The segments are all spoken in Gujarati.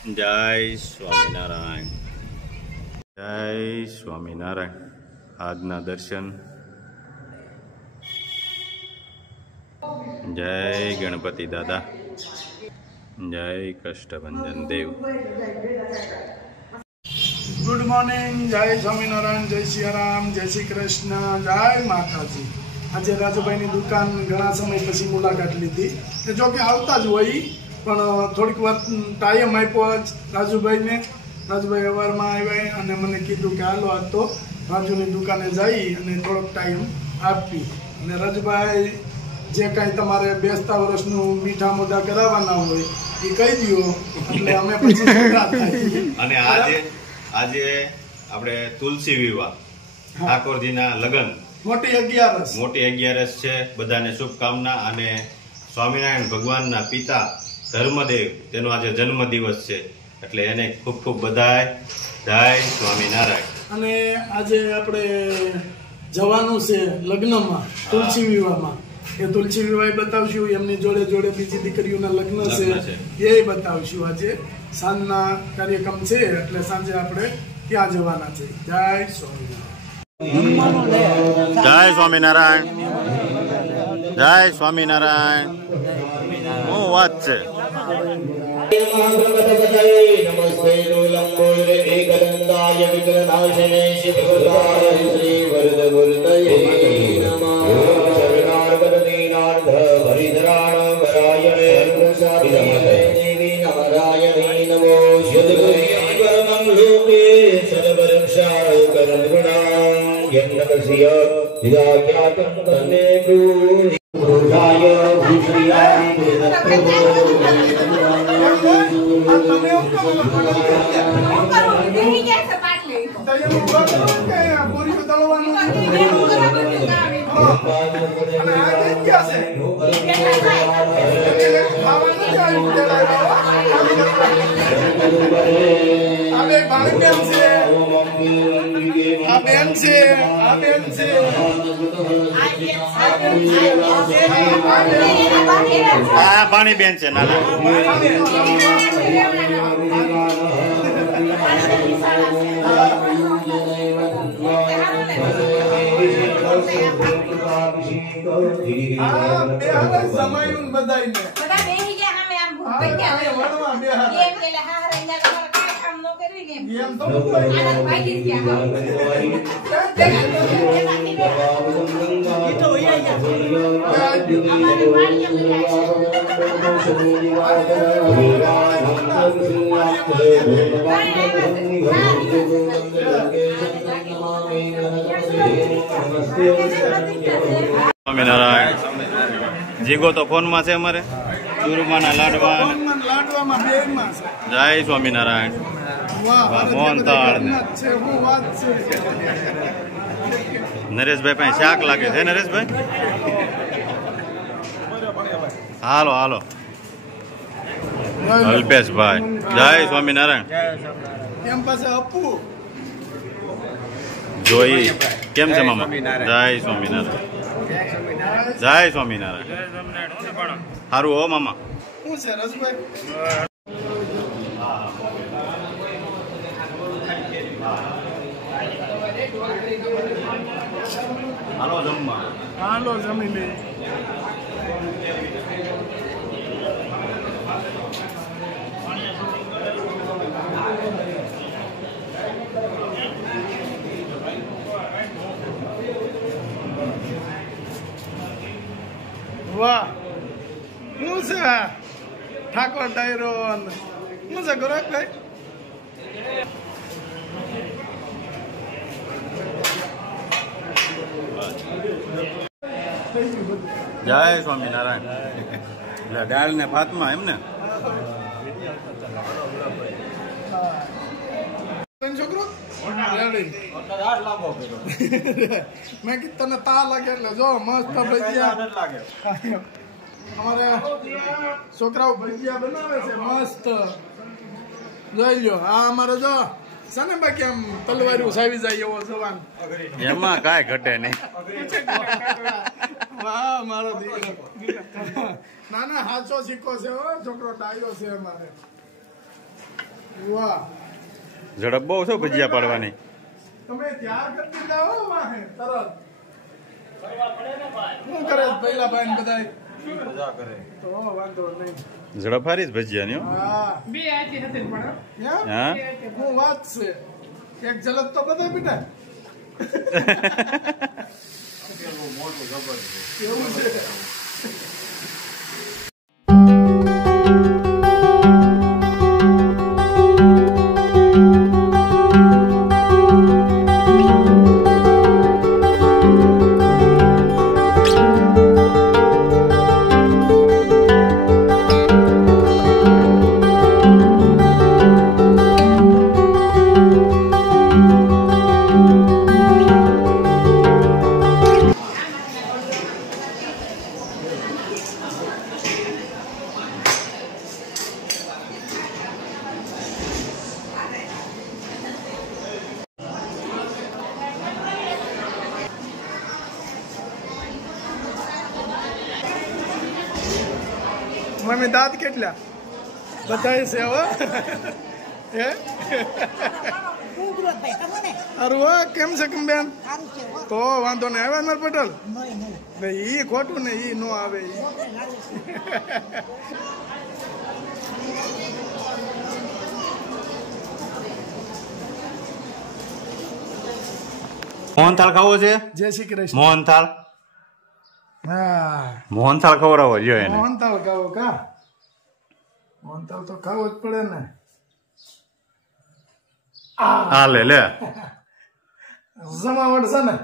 જય સ્વામિનારાયણ. જય સ્વામિનારાયણ. આજના દર્શન. જય ગણપતિ દાદા. જય કષ્ટભંજન દેવ. Good morning. જય સ્વામિનારાયણ. જય સિયારામ. જય શ્રી કૃષ્ણ. જય માતાજી. આજે રાજુભાઈની દુકાન ઘણા સમય પછી મુલાકાત લીધી. એ જો કે આવતા જ હોય, પણ થોડીક વાર ટાઈમ આપ્યો રાજુભાઈને. રાજુભાઈ સવારમાં આવ્યા અને મને કીધું કે હાલો આજ તો રાજુની દુકાને જઈ અને થોડોક ટાઈમ આપી. અને રાજુભાઈ જે કાંઈ તમારે બેસતા વર્ષનું મીઠા મોઢા કરાવવાના હોય એ કહી દો, એટલે અમે પછી અને આજે આપણે તુલસી વિવાહ, ઠાકોરજીના લગ્ન, મોટી 11 છે. બધાને શુભકામના. અને સ્વામિનારાયણ ભગવાનના પિતા ધર્મદેવ, તેનો આજે જન્મ દિવસ છે, એટલે એને ખૂબ ખૂબ બધાય. જય સ્વામિનારાયણ. અને આજે આપણે જવાનું છે લગ્નમાં, તુલસી વિવાહમાં. એ તુલસી વિવાહ બતાવશું. એમની જોડે જોડે બીજી દીકરીઓના લગ્ન છે એ બતાવશું. આજે સાંજના કાર્યક્રમ છે, એટલે સાંજે આપણે ત્યાં જવાના છે. જય સ્વામિનારાયણ. જય સ્વામિનારાયણ. જય સ્વામિનારાયણ. હું વાત છે. નમસ્તે લંબોદરે એકદંતાય વિઘ્નનાશિને શિવપ્રદાય શ્રી વરદમૂર્તયે નમઃ. શરણાગતદીનાર્થ હરિધરાણ વરાયણે પ્રસાદિનમતે દેવી નારાયણી નમો. શુદ્ધગુરીવરમં લોકે સર્વરક્ષાય કરન્ગુણાં યન્નકસ્ય વિદાખ્યાતં તન્મે ભૂ રૂઢાય ભૂશ્રિયાય પાણી બેન છે. નાના સ્વામિનારાયણ. જીગો તો ફોનમાં છે અમારે. ચૂરમાના લાડવા. જય સ્વામિનારાયણ. મોહનતાળ. નરેશભાઈ પાસે શાક લાગે છે. નરેશભાઈ હાલો હાલો. અલ્પેશભાઈ. જય સ્વામિનારાયણ. એમ પાસે અપુ જોઈ કેમ છે મામા? જય સ્વામિનારાયણ. જય સ્વામિનારાયણ. સારું હો મામા. શું છે રસભાઈ? હાલો જમવા. હાલો જમી લે. વાહ, શું છે ઠાકોર ડાયરો? શું છે ગોરખભાઈ? જય સ્વામિનારાયણ. એટલે દાળ ને ભાતમાં એમ ને? છોકરો મેં કીધું તને તા લાગે એટલે જો મસ્ત ભજીયા. અમારે છોકરાઓ ભજીયા બનાવે છે મસ્ત. જોઈ લો. આ અમારે જો છે ને બાકી આમ તલવારી સાવી જાય એવો જવાન. એમાં કાંઈ ઘટે નહીં. વાહ મારો દીકરો. ના ના સાચો સિક્કો છે. છોકરો ડાયો છે અમારે. વાહ ઝડપ બહુ છો ભજીયા પાડવાની. તમે ત્યાં કરતી જાઓ વાહે તરત શું કરે પહેલા ભાઈ બધાય મજા કરે. તો વાંધો નહીં. ઝડપ હારી જ ભજીયાની હો. હા બે આથી હતી પણ હા હું વાત છે એક ઝલક તો બધા બેટા મોટું જબરદસ્ત. એવું છે. મમ્મી દાંત કેટલા બધાય છે હો હે અરું હો કેમ છે કેમ બેન તો વાંધો નહીં આવે અમર પટેલ ઈ ખોટું ને ઈ નો આવે ઈ મોહનથાળ ખાવો છે? જય શ્રી કૃષ્ણ મોહનથાળ હા મોહનથાળ ખવડાવો જો એને. મોહનતાળ ખાવો કા મોહનતાળ તો ખાવો જ પડે ને હા લે લે. જમાવટ છે ને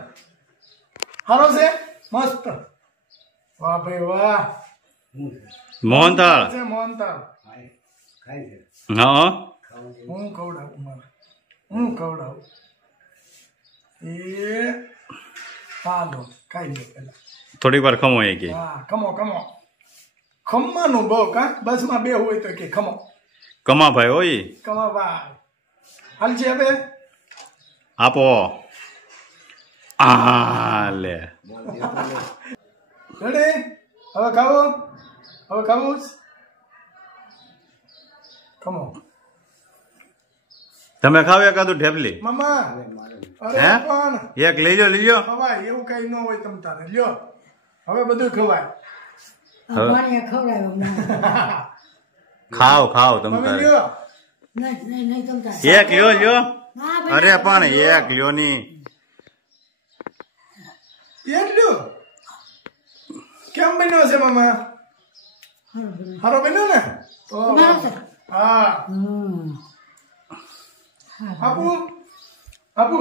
હારો છે મસ્ત વાહ ભાઈ વાહ મોહનથાળ છે મોહનતાળ હા હું ખવડાવું મારે હું ખવડાવું એ હાલો ખાઈ લો પેલા થોડીક વાર ખમો એ કે. હા ખમો ખમો ખમવાનું બહુ કા બસમાં બે હોય તો કે ખમો કમા ભાઈ હોય ખમા વાહ હાલ છે હવે આપો. આ લે રેડી હવે ખાવો હવે ખાવું ખમો તમે ખાવ એકાદું ઢેબલી મામા અરે હે? પણ એક લઈ લ્યો. ખવાય એવું કઈ ન હોય તમ તારે લ્યો હવે બધું ખવાય ખાવ ખાવ તમ તમે તારે લ્યો એક લ્યો. અરે પણ એક લ્યો ની. એક લ્યો કેમ બન્યો છે મામા હારો બન્યો ને તો હા આપુ આપુ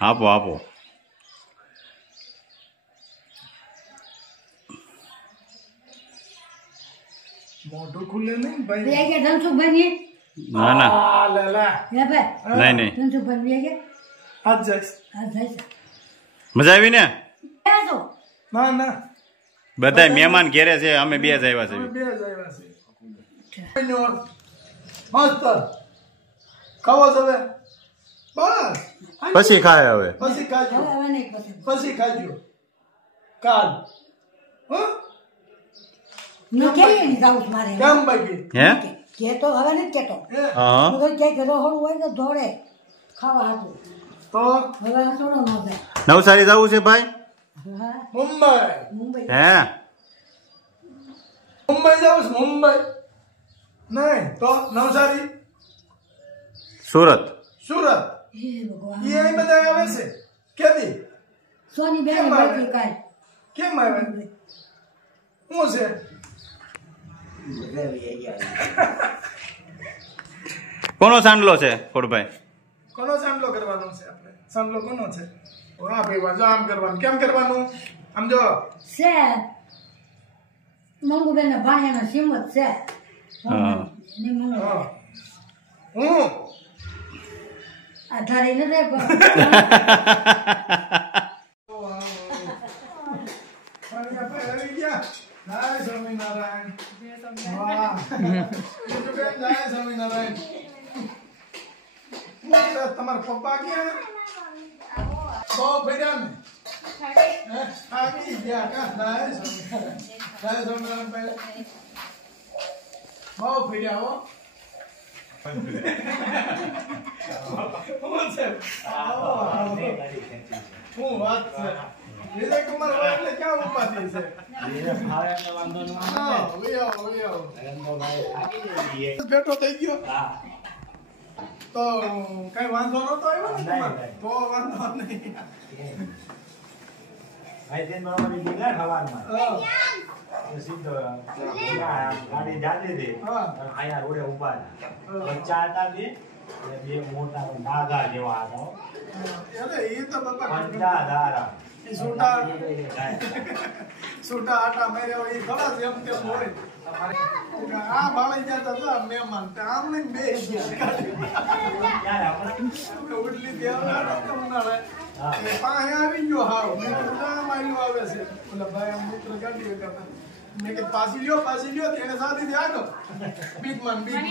આપો આપો. મોઢું ખુલે નહીં ભાઈ ના ના આ લે લે નહીં નહીં હાથ જઈશ મજા આવી ને? ના ના બધા મહેમાન ઘેરે છે, અમે બે જ આવ્યા અમે છે. બે જ આવ્યા છે મસ્ત ખાવો છે હવે બસ પછી ખાય હવે. પછી ખાજો પછી ખાજો કાલ હો કેમ બાકી હે કેતો હવે નથી કેતો હે? હા ક્યાંક રોહણ હોય તો દોડે ખાવા હતું તો હવે થોડો ન જાય નવસારી જવું છે ભાઈ? હા મુંબઈ મુંબઈ હે મુંબઈ જાવ છે મુંબઈ નહીં તો નવસારી સુરત. સુરત હે ભગવાન એ અહીં બધા આવે છે કેદી સોની બેન કેમ આવે? ભાઈ કાલ કેમ આવે શું છે કોનો સાંડલો છે ખોડભાઈ? કોનો સાંડલો કરવાનો છે આપણે સાંડલો કોનો છે વાહ ભાઈ વાહ જો આમ કરવાનું કેમ કરવાનું આમ જો છે મંગુબેન ના ભાણિયાનો સિમત છે હા. ને મંગુ હા. હું આ ધારી નથી પણ આવી ગયા જય સ્વામિનારાયણ વાહ બીજું જય સ્વામિનારાયણ તમારા પપ્પા ક્યાં બહુ ભર્યા ને આવી ગયા કા જય સ્વામિનારાયણ પહેલા બહુ ભર્યા હો હું વાત છે વિજયકુમાર હોય એટલે ક્યાં ઉપાધિ છે? હા, લઈ આવો. બેઠો થઈ ગયો તો કઈ વાંધો નતો આવ્યો ને તમારે? તો વાંધો નહીં. ગાડી જાતી હતી આયા રોડે ઉભા બચ્ચા હતા બે મોટા નાગા જેવા હતા અરે એ તો બાપા પંચા ધારા એ છૂટા આટા માર્યા હોય એ ખરા જેમ તેમ હોય. આ બાળી જતા હતા મહેમાન આમ નહીં બે ઉડલી દેવા ઉનાળે પાસે આવી ગયો હાવ મેં કીધું આમ આવ્યું આવે છે ઓલા ભાઈ આમ મિત્ર કાઢી કરતા મેં કીધું પાછી લ્યો તેને સાથે આગળ બીકમાં મેં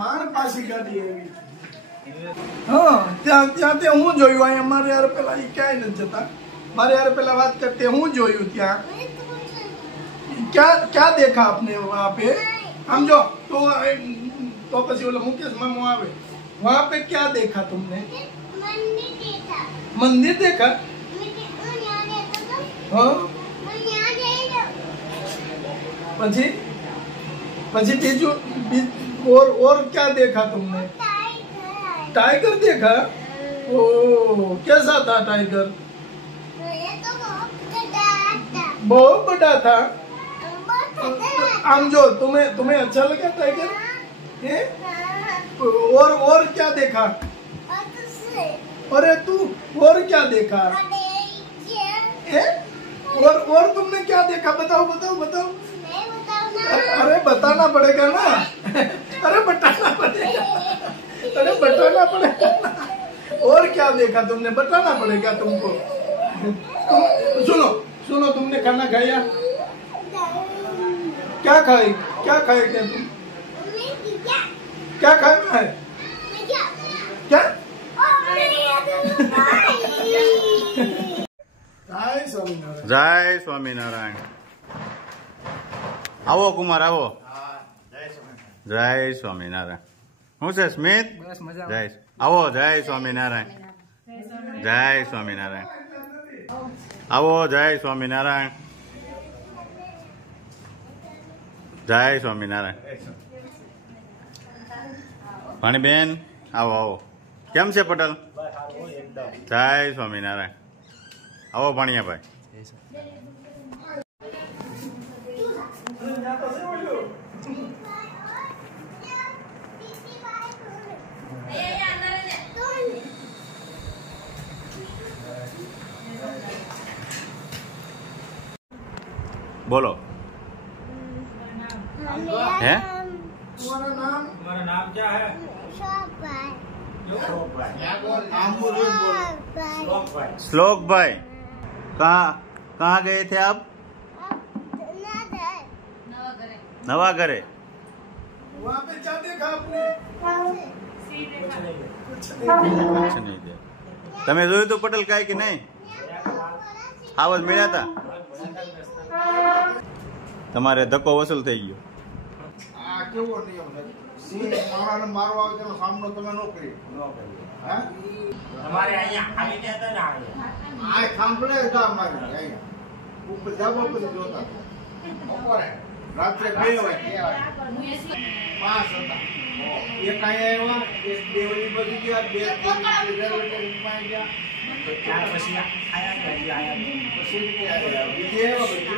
માણ પાછી કાઢી આવી. હા ત્યાં હું જોયું અહીંયા મારે યાર પેલા એ ક્યાંય નથી જતા મારે યાર પેલા વાત કરते હું જોયું ત્યાં क्या देखा आपने वहाँ पे हम जो तो પછી ઓલા મુકેશ મામો આવે वहाँ पे क्या देखा तुमने? मंदिर देखा हाँ પછી બીજું और क्या देखा तुमने? टाइगर देखा? ओ कैसा था टाइगर? बहुत बड़ा था. आम जो तुम्हें अच्छा लगा टाइगर? और क्या देखा? अरे तू और क्या देखा? और तुमने क्या देखा? बताओ. अरे बताना पड़ेगा ना. अरे बताना पड़ेगा और क्या देखा तुमने? बताना पड़ेगा तुमको. सुनो तुमने खाना खाया? क्या खाए क्या तुम? क्या खाना है? क्या? જય સ્વામિનારાયણ. આવો કુમાર આવો. જય સ્વામિનારાયણ. શું છે સ્મિત? જય આવો. જય સ્વામિનારાયણ. જય સ્વામિનારાયણ. આવો. જય સ્વામિનારાયણ. જય સ્વામિનારાયણ. ભાણીબેન આવો. કેમ છે પટેલ? જય સ્વામિનારાયણ. આવો ભાણિયાભાઈ. બોલો. है तुम्हारा नाम क्या है? श्लोक भाई. कहाँ गए थे आप? नवागरे. वहाँ पे क्या देखा आपने? कुछ नहीं दे. તમે જોયું તો પટેલ કાંઈ કે નહીં? આવાજ મળ્યા હતા? તમારે ધક્કો વસૂલ થઈ ગયો. આ કેવો નિયમ છે? સિંહ મારાને મારવા આવે તેનો સામનો તમે ન કર્યો. હે? તમારે અહીંયા આવી ગયા હતા ને આ સાંભળે હતા અમારે અહીંયા. ઉપર ધાબા પર જોતા. બપોરે રાત્રે 2 વાગે 5 હતા. એક અહીંયા આવ્યા, એક દેવળી બધી ગયા, બે રેલવે સ્ટેશન ગયા. ત્યાર પછી આયા પછી આવ્યા. બીજે આવ્યા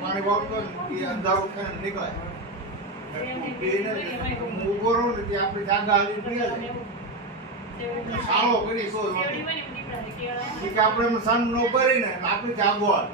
પાણી વાવતો એ અંધારું થઈને નીકળે. હું ઉભો રહું ને ત્યાં આપણી જાગા હાલી પડી સાળો કરી આપણે સાંજ નો કરીને આપણી જાગો હાલ